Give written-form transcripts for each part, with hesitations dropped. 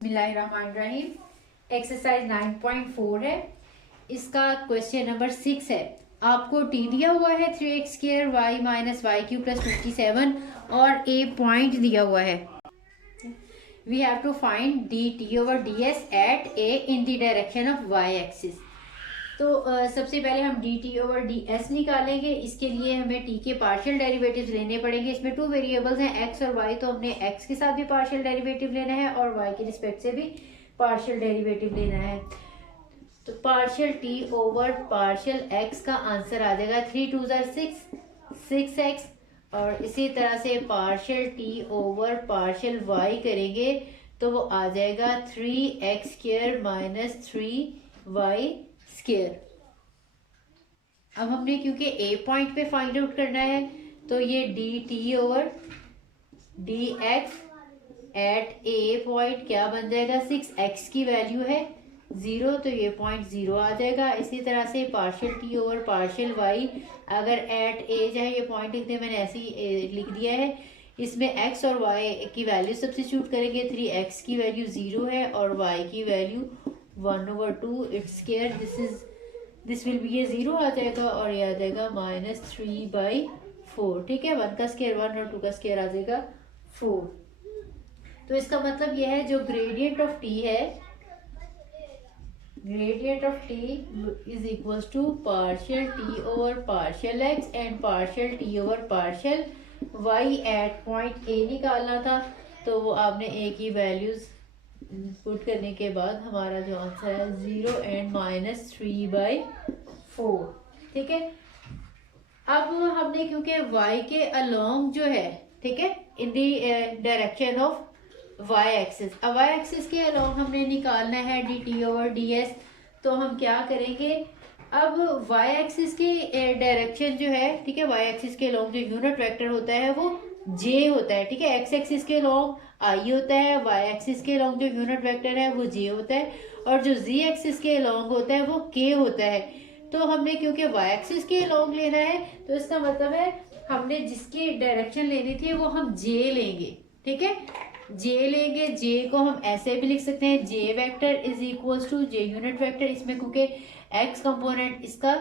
बिस्मिल्लाहिर्रहमानिर्रहीम। एक्सरसाइज 9.4 है। इसका क्वेश्चन नंबर 6 है। आपको टी दिया हुआ है 3x² y minus Y Q plus 57 और ए पॉइंट दिया हुआ है। We have to find D T over D S at A in the direction of Y axis. तो सबसे पहले हम D T over D S निकालेंगे। इसके लिए हमें टी के पार्शियल डेरिवेटिव्स लेने पड़ेंगे। इसमें टू वेरिएबल्स हैं एक्स और वाई, तो हमने एक्स के साथ भी पार्शियल डेरिवेटिव लेना है और वाई के रिस्पेक्ट से भी पार्शियल डेरिवेटिव लेना है। तो partial T over partial X का आंसर आ जाएगा 3×2=6 और इसी तरह से partial T over partial Y करेंगे तो वो आ जाएगा 3x² माइनस 3y²। अब हमने क्योंकि ए पॉइंट पे फाइंड आउट करना है तो ये D T over D X at A point क्या बन जाएगा, 6x की वैल्यू है 0 तो ये पॉइंट 0 आ जाएगा। इसी तरह से partial T over partial Y, अगर एट ए चाहे ये पॉइंट लिखते हैं, मैंने ऐसे ही लिख दिया है। इसमें x और y की वैल्यू सब्स्टिट्यूट करेंगे। 3x की वैल्यू 0 है और y की value 1/2 its square, this will be, ये 0 आ जाएगा और ये आ जाएगा -3/4। ठीक है, 1 का स्क्वायर 1 और 2 का स्क्वायर आ जाएगा 4। तो इसका मतलब यह है जो ग्रेडियंट ऑफ टी है, gradient of T is equal to partial T over partial X and partial T over partial Y at point A निकालना था। तो वो आपने ए की वैल्यूज पुट करने के बाद हमारा जो आंसर है 0 एंड -3/4। ठीक है, अब हमने क्योंकि y के अलोंग जो है, ठीक है, in the direction of Y axis, अब वाई एक्सिस के अलोंग हमने निकालना है D T over D S. तो हम क्या करेंगे, अब वाई एक्सिस के डायरेक्शन जो है, ठीक है, वाई एक्सिस के अलोंग जो यूनिट वेक्टर होता है वो जे होता है। ठीक है, एक्स एक्सिस के अलोंग आई होता है, वाई एक्सिस के अलोंग जो यूनिट वेक्टर है वो जे होता है और जो जी एक्सिस के अलोंग होता है वो के होता है। तो हमने क्योंकि वाई एक्सिस के अलोंग लेना है तो इसका मतलब है हमने जिसकी डायरेक्शन लेनी थी वो हम जे लेंगे। ठीक है, जे लेंगे। जे को हम ऐसे भी लिख सकते हैं, J vector is equal to J unit vector. इसमें क्योंकि एक्स कंपोनेंट इसका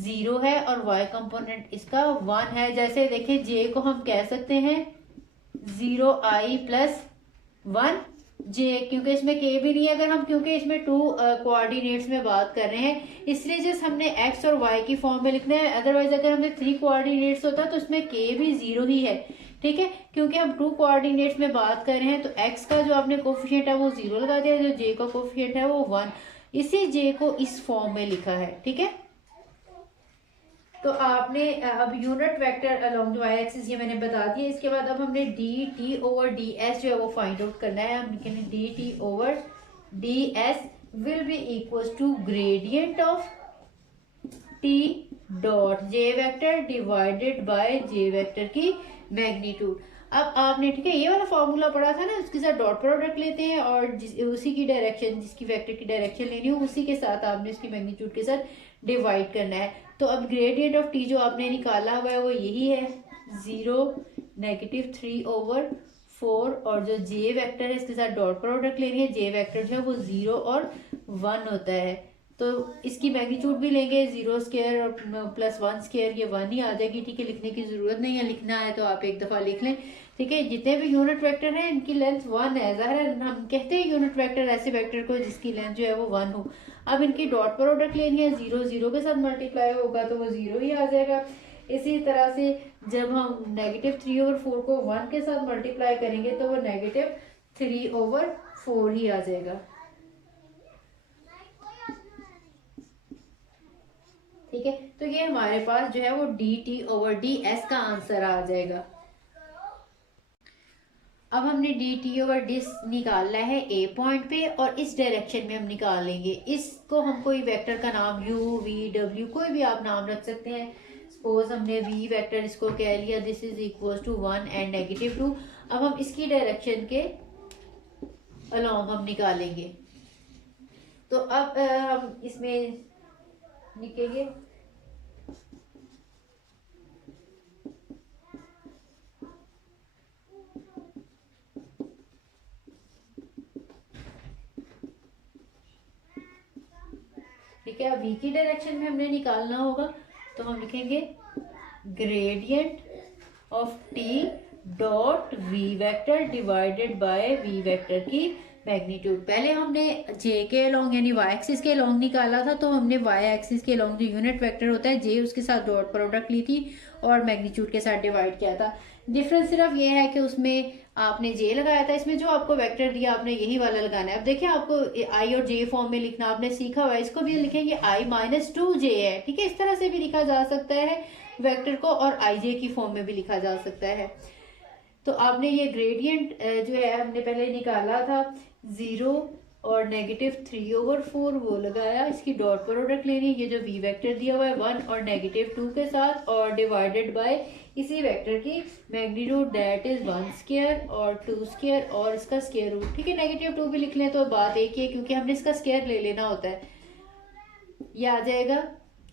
0 है और वाई कंपोनेंट इसका 1 है। जैसे देखिए जे को हम कह सकते हैं 0i+1 जे, क्योंकि इसमें के भी नहीं है। अगर हम क्योंकि इसमें 2 कोऑर्डिनेट्स में बात कर रहे हैं इसलिए जस्ट हमने एक्स और वाई की फॉर्म में लिखना है। अदरवाइज अगर हमने 3 कोऑर्डिनेट्स होता तो इसमें के भी 0 ही है। ठीक है, क्योंकि हम 2 कोऑर्डिनेट्स में बात कर रहे हैं तो एक्स का जो आपने कोफिशिएंट है वो 0 लगा दिया, जो जे का कोफिशिएंट है वो 1, इसी जे को इस फॉर्म में लिखा है। ठीक है, तो आपने अब unit vector along Y axis ये मैंने बता दिया। इसके बाद अब हमने D T over D S जो है वो फाइंड आउट करना है। हम लिखेंगे D T over D S will be equal to gradient of T dot J vector divided by J vector की मैग्नीट्यूड। अब आपने, ठीक है, ये वाला फॉर्मूला पढ़ा था ना, उसके साथ डॉट प्रोडक्ट लेते हैं और उसी की डायरेक्शन, जिसकी वेक्टर की डायरेक्शन लेनी हो उसी के साथ आपने उसकी मैग्नीट्यूड के साथ डिवाइड करना है। तो अब ग्रेडियंट ऑफ टी जो आपने निकाला हुआ है वो यही है 0 -3/4 और जो जे वेक्टर है इसके साथ डॉट प्रोडक्ट लेनी है। जे वेक्टर जो है वो 0 और 1 होता है तो इसकी मैग्नीट्यूड भी लेंगे 0² और +1² ये 1 ही आ जाएगी। ठीक है, लिखने की जरूरत नहीं है, लिखना है तो आप एक दफा लिख लें। ठीक है, जितने भी यूनिट वेक्टर हैं इनकी लेंथ 1 है। ज़ाहिर है हम कहते हैं यूनिट वेक्टर ऐसे वेक्टर को जिसकी लेंथ जो है वो 1 हो। अब इनकी डॉट प्रोडक्ट लेनी है, 0 0 के साथ मल्टीप्लाई होगा तो वो 0 ही आ जाएगा। इसी तरह से जब हम -3/4 को 1 के साथ मल्टीप्लाई करेंगे तो वो -3/4 ही आ जाएगा। ठीक है, तो ये हमारे पास जो है वो D T over D S का आंसर आ जाएगा। अब हमने डी टी ओवर डिस निकालना है ए पॉइंट पे और इस डायरेक्शन में हम निकालेंगे। इसको हम कोई वेक्टर का नाम यू वी डब्ल्यू कोई भी आप नाम रख सकते हैं। सपोज हमने वी वेक्टर इसको कह लिया, this is equal to 1 and -2। अब हम इसकी डायरेक्शन के अलोंग हम निकालेंगे। तो अब हम इसमें लिखेंगे ठीक है। अब v की डायरेक्शन में हमने निकालना होगा, तो हम लिखेंगे gradient of t dot v vector divided bye v vector की मैग्नीट्यूड। पहले हमने j के अलोंग यानी y एक्सिस के अलोंग निकाला था, तो हमने y एक्सिस के अलोंग जो यूनिट वेक्टर होता है j उसके साथ डॉट प्रोडक्ट ली थी और मैग्नीट्यूड के साथ डिवाइड किया था। डिफरेंस सिर्फ ये है कि उसमें आपने j लगाया था, इसमें जो आपको वेक्टर दिया आपने यही वाला लगाना है। अब देखिए आपको i और j फॉर्म में लिखना आपने सीखा हुआ है, इसको भी लिखेंगे i माइनस 2j है। ठीक है, इस तरह से भी लिखा जा सकता है वेक्टर को, और ij की फॉर्म में भी लिखा जा सकता है। तो आपने ये ग्रेडियंट जो है हमने पहले निकाला था 0 और -3/4 वो लगाया, इसकी डॉट प्रोडक्ट लेनी, ये जो v वेक्टर दिया हुआ है 1 और -2 के साथ, और डिवाइडेड बाय इसी वेक्टर की मैग्नीट्यूड दैट इज 1 स्क्वायर और 2 स्क्वायर और इसका स्क्वायर रूट। ठीक है, -2 भी लिख लें तो बात एक ही है, क्योंकि हमने इसका स्क्वायर ले लेना होता है। ये आ जाएगा,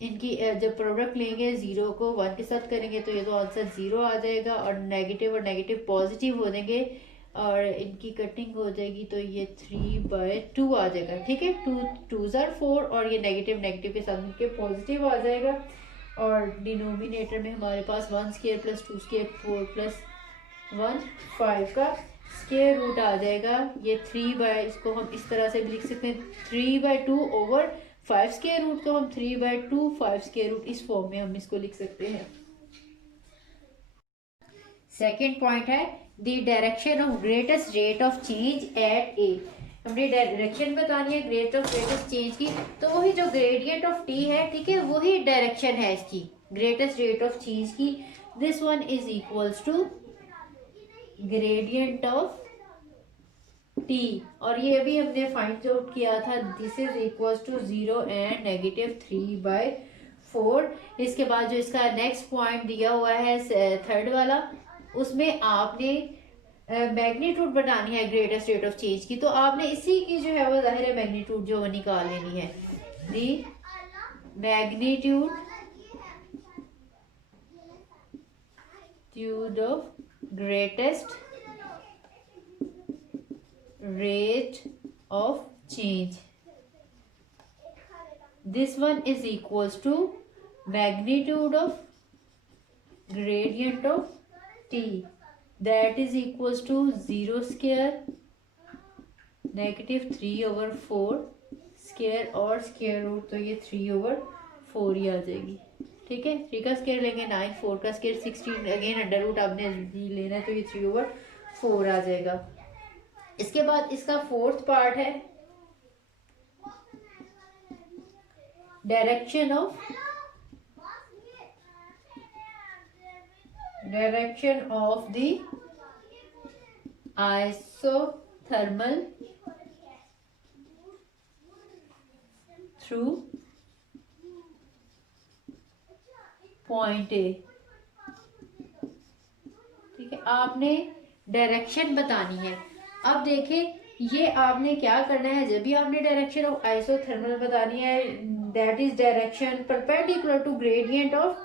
इनकी जब प्रोडक्ट लेंगे 0 को 1 के साथ करेंगे तो ये तो आंसर 0 आ जाएगा, और नेगेटिव पॉजिटिव हो देंगे और इनकी कटिंग हो जाएगी तो ये 3/2 आ जाएगा। ठीक है, 2 * 4 और ये नेगेटिव के साथ मिलकर पॉजिटिव आ जाएगा, और डिनोमिनेटर में हमारे पास 1 स्क्वायर प्लस 2 स्क्वायर 4 प्लस 1 5 का स्क्वायर रूट आ जाएगा। ये इसको हम इस तरह से भी लिख सकते हैं 3/2/5 स्क्वायर रूट, तो हम 3/2 5 स्क्वायर रूट इस फॉर्म में हम इसको लिख सकते हैं। सेकेंड पॉइंट है the direction of greatest rate of change at A. हमने डायरेक्शन बतानी है ग्रेटेस्ट चेंज की, तो वही जो ग्रेडियंट ऑफ टी है, ठीक है, वही डायरेक्शन है इसकी ग्रेटेस्ट रेट ऑफ चेंज की। This one is equals to gradient of T, और ये भी हमने फाइंड आउट किया था, this is equals to 0 and -3/4। इसके बाद जो इसका नेक्स्ट पॉइंट दिया हुआ है थर्ड वाला, उसमें आपने मैग्नीट्यूड बनानी है ग्रेटेस्ट रेट ऑफ चेंज की, तो आपने इसी की जो है वो जाहिर है मैग्नीट्यूड जो निकाल लेनी है। The magnitude of greatest rate of change, this one is equals to magnitude of gradient of t that is equals to 0 square -3/4 square और स्क्वायर रूट, तो ये 3/4 ही आ जाएगी। ठीक है, 3 का स्क्वायर लेंगे 9, 4 का स्क्वायर 16, अगेन अंडर रूट आपने लेना है, तो ये 3/4 आ जाएगा। इसके बाद इसका फोर्थ पार्ट है direction of the isothermal through point A। ठीक है, आपने डायरेक्शन बतानी है। अब देखें ये आपने क्या करना है, जब भी आपने डायरेक्शन ऑफ आइसोथर्मल बतानी है, that is direction perpendicular to gradient of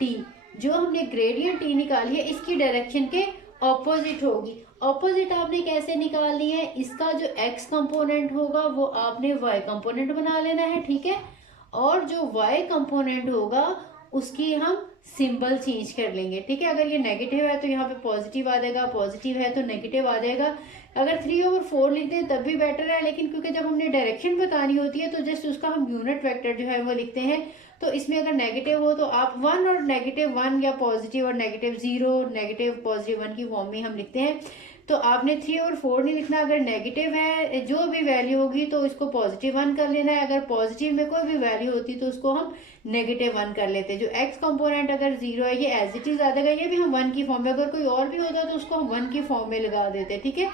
T. जो हमने ग्रेडियंट टी निकाली है इसकी डायरेक्शन के ऑपोजिट होगी। ऑपोजिट आपने कैसे निकालनी है, इसका जो एक्स कंपोनेंट होगा वो आपने वाई कंपोनेंट बना लेना है। ठीक है, और जो वाई कंपोनेंट होगा उसकी हम सिंबल चेंज कर लेंगे। ठीक है, अगर ये नेगेटिव है तो यहाँ पे पॉजिटिव आ जाएगा, पॉजिटिव है तो नेगेटिव आ जाएगा। अगर 3/4 लिखते हैं तब भी बेटर है, लेकिन क्योंकि जब हमने डायरेक्शन बतानी होती है तो जस्ट उसका हम यूनिट वेक्टर जो है वो लिखते हैं। तो इसमें अगर नेगेटिव हो तो आप 1 और -1 या पॉजिटिव और -0 -+1 की फॉर्म में हम लिखते हैं। तो आपने 3/4 नहीं लिखना, अगर नेगेटिव है जो भी वैल्यू होगी तो इसको +1 कर लेना है, अगर पॉजिटिव में कोई भी वैल्यू होती तो उसको हम -1 कर लेते हैं। जो एक्स कंपोनेंट अगर 0 है ये एज इट इज आ जाएगा, ये भी हम 1 की फॉर्म में, अगर कोई और भी होता तो उसको हम 1 की फॉर्म में लगा देते। ठीक है,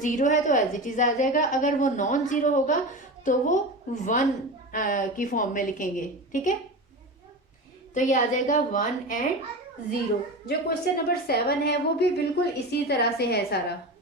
0 है तो एज इट इज आ जाएगा, अगर वो नॉन जीरो होगा तो वो 1 की फॉर्म में लिखेंगे। ठीक है, तो ये आ जाएगा 1 और 0। जो क्वेश्चन नंबर 7 है वो भी बिल्कुल इसी तरह से है सारा।